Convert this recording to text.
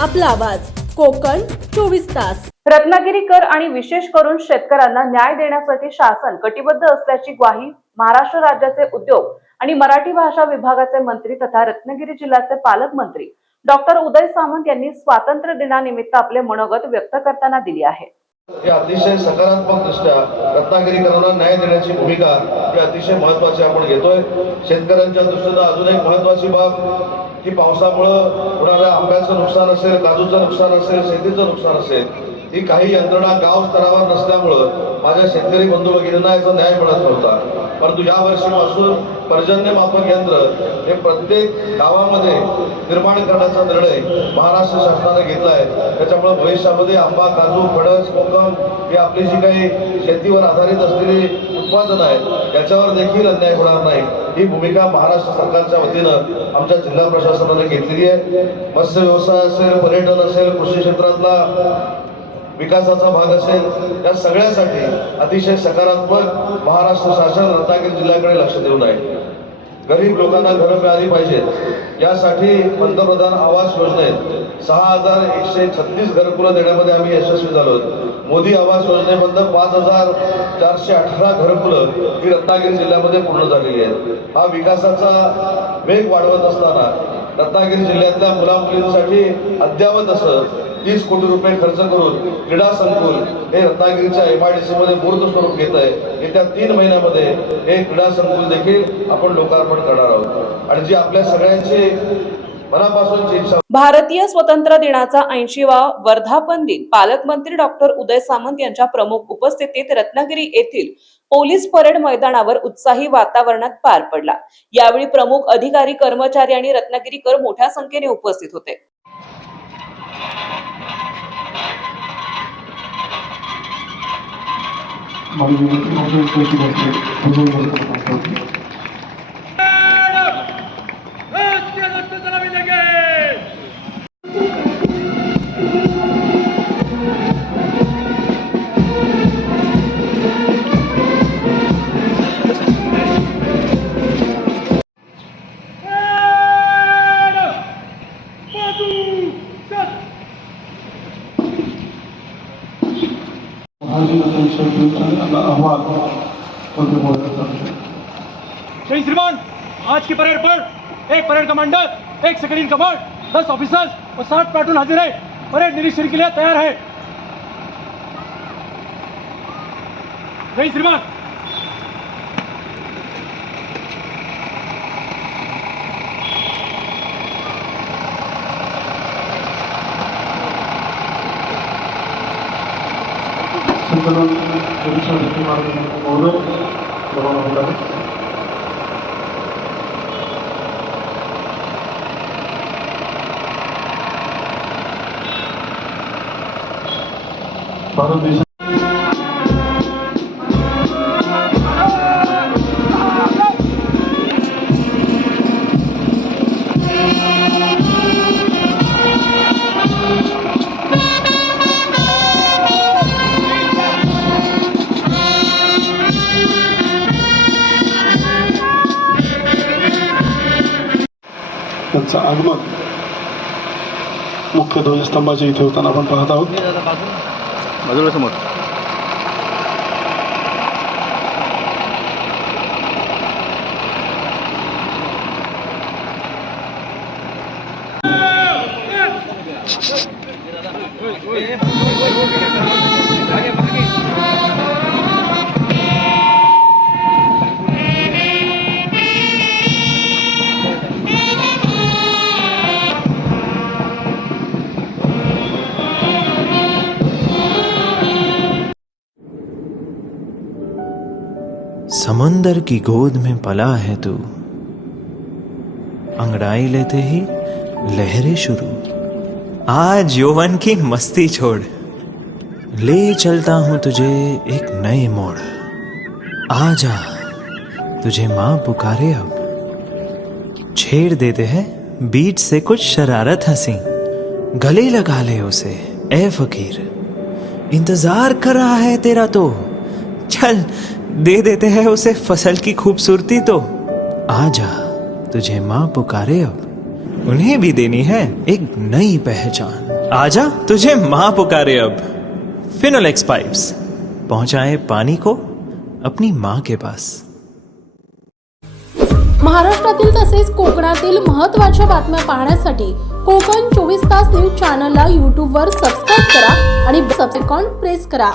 आपला आवाज कोकण 24 तास। रत्नागिरी कर आणि विशेष करून शेतकऱ्यांना न्याय देण्यासाठी शासन कटिबद्ध असल्याची ग्वाही महाराष्ट्र राज्याचे उद्योग आणि मराठी भाषा विभागाचे मंत्री तथा रत्नागिरी जिल्ह्याचे पालकमंत्री डॉक्टर उदय सामंत यांनी स्वातंत्र्य दिनानिमित्त आपले मनोगत व्यक्त करताना दिली आहे। हे अतिशय सकारात्मक दृष्ट्या रत्नागिरीकरांना न्याय देण्याची भूमिका ही अतिशय महत्त्वाची आपण घेतोय। शेतकऱ्यांच्या दृष्टीने अजून एक महत्त्वाची बाब की पावसामुळे होणाऱ्या आंब्याचं नुकसान असेल, काजूचं नुकसान असेल, शेतीचं नुकसान असेल, ही काही यंत्रणा गाव स्तरावर नसल्यामुळं माझ्या शेतकरी बंधू भगिनींना याचा न्याय मिळत नव्हता। परंतु या वर्षीपासून पर्जन्य मापक यंत्र हे प्रत्येक गावामध्ये निर्माण करण्याचा निर्णय महाराष्ट्र शासनाने घेतला आहे। त्याच्यामुळे भविष्यामध्ये आंबा, काजू, फणस, कोकम ही आपली जी काही शेतीवर आधारित असलेली उत्पादन आहे याच्यावर देखील अन्याय होणार नाही, ही भूमिका महाराष्ट्र सरकारच्या वतीनं आमच्या जिल्हा प्रशासनाने घेतलेली आहे। मत्स्य व्यवसाय असेल, पर्यटन असेल, कृषी क्षेत्रातला विकासाचा भाग असेल, या सगळ्यासाठी अतिशय सकारात्मक महाराष्ट्र शासन रत्नागिरी जिल्ह्याकडे लक्ष देऊन आहे। गरीब लोकांना घरं मिळाली पाहिजेत यासाठी पंतप्रधान आवास योजनेत 6136 घरकुलं देण्यामध्ये आम्ही यशस्वी झालो। मोदी आवास योजनेमध्ये 5418 घरकुलं ही रत्नागिरी जिल्ह्यामध्ये पूर्ण झालेली आहेत। हा विकासाचा वेग वाढवत असताना रत्नागिरी जिल्ह्यातल्या मुलामुलींसाठी अद्यावत असं 30 कोटी रुपये खर्च करून क्रीडा संकुल हे रत्नागिरीच्या MIDC मध्ये मूर्त स्वरूप घेत आहे। येत्या 3 महिन्यामध्ये हे क्रीडा संकुल देखील आपण लोकार्पण करणार आहोत आणि जी आपल्या सगळ्यांची मनापासूनची इच्छा। भारतीय स्वतंत्र दिनाचा 80वा वर्धापन दिन पालकमंत्री डॉक्टर उदय सामंत यांच्या प्रमुख उपस्थितीत रत्नागिरी येथील पोलीस परेड मैदानावर उत्साही वातावरणात पार पडला। यावेळी प्रमुख अधिकारी, कर्मचारी आणि रत्नागिरीकर मोठ्या संख्येने उपस्थित होते। जय श्रीमान, आज की परेड पर एक परेड कमांडर, एक सेकंड इन कमांड, 10 ऑफिसर्स और 60 प्लाटून हाजिर है। परेड निरीक्षण के लिए तैयार है। जय श्रीमान। भारत देश त्यांचं आगमन मुख्य ध्वजस्तंभाच्या इथे होताना आपण पाहत आहोत। बाजूला समोर समंदर की गोद में पला है तू, अंगड़ाई लेते ही लहरें शुरू। आज यौवन की मस्ती छोड़, ले चलता हूं तुझे एक नए मोड़। आजा तुझे माँ पुकारे अब, छेड़ देते हैं बीच से कुछ शरारत हंसी। गले लगा ले उसे ए फकीर, इंतजार कर रहा है तेरा तो। चल दे देते हैं उसे फसल की खूबसूरती तो। आजा तुझे माँ पुकारे अब, उन्हें भी देनी है एक नई पहचान। आजा तुझे माँ पुकारे अब। फिनोलेक्स पाइप्स, पहुंचाए पानी को अपनी माँ के पास। महाराष्ट्रातील तसेच कोकणातील महत्त्वाच्या बातम्या पाहण्यासाठी कोकण 24 तास न्यूज चॅनलला यूट्यूबवर सबस्क्राईब करा आणि बेल आयकॉन प्रेस करा।